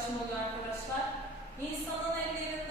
paylaşım oluyor arkadaşlar. İnsanın ellerinde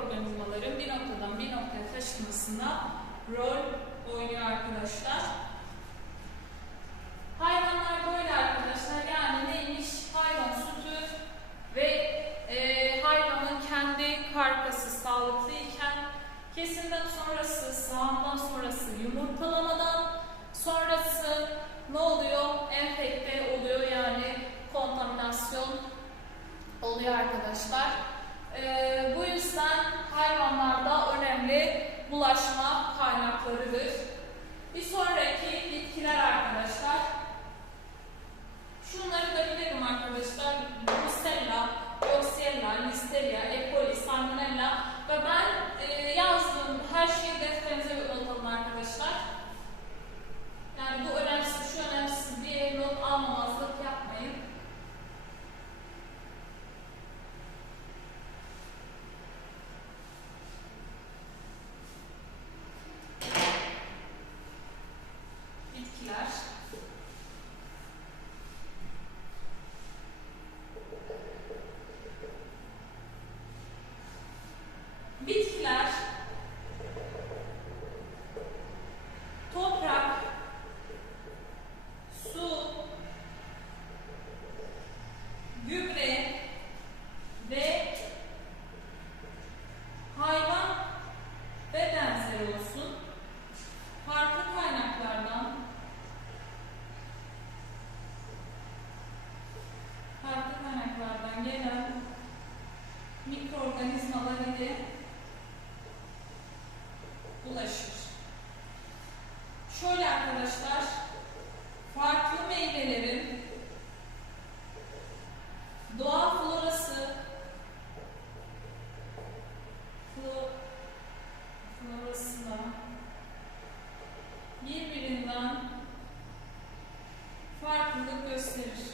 organizmaların bir noktadan bir noktaya taşınmasına rol oynuyor arkadaşlar. Hayvanlar böyle arkadaşlar. Yani neymiş? Hayvan sütü ve e, hayvanın kendi karkası sağlıklı iken kesimden sonrası, sağımdan sonrası yumurtalamadan sonrası ne oluyor? Enfekte oluyor yani kontaminasyon oluyor arkadaşlar. E, bu yüzden hayvanlarda önemli bulaşma kaynaklarıdır. Bir sonraki bitkiler arkadaşlar. Şunları da bilirim arkadaşlar. ulaşır. Şöyle arkadaşlar, farklı meyvelerin doğal florası flo, florasına birbirinden farklılık gösterir.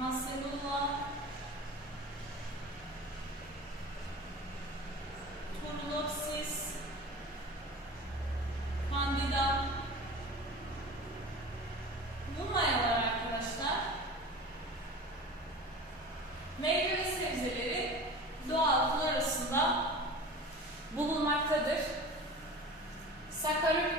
Nasrullah, Turlopsis, Candida, bu arkadaşlar meyve ve sebzeleri doğal florasında bulunmaktadır. Sakarya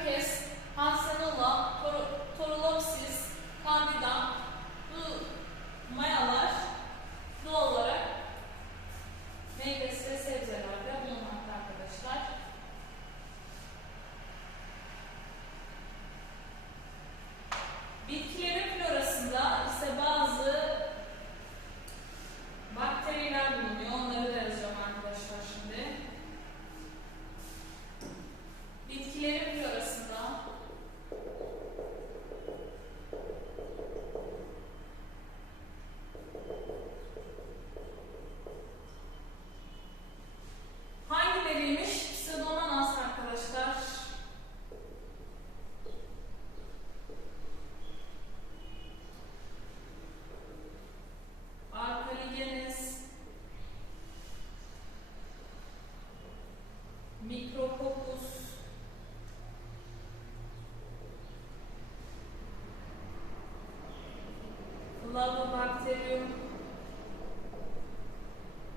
Lavobakterium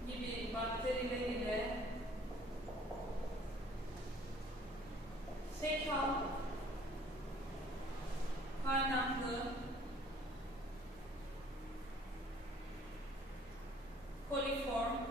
gibi bakteriler ile fekal kaynaklı coliform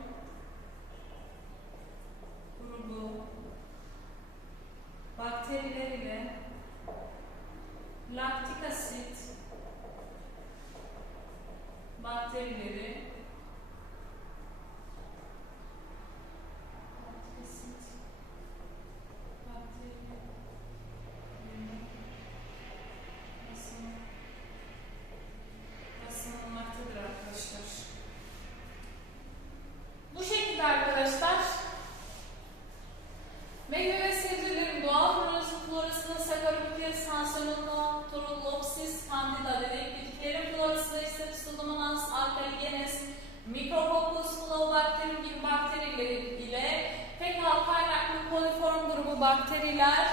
bakteriler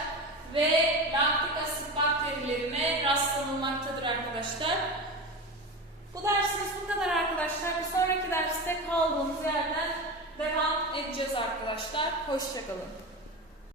ve laktik asit bakterilerine rastlanılmaktadır arkadaşlar. Bu dersimiz bu kadar arkadaşlar. Bir sonraki derste kaldığımız yerden devam edeceğiz arkadaşlar. Hoşçakalın.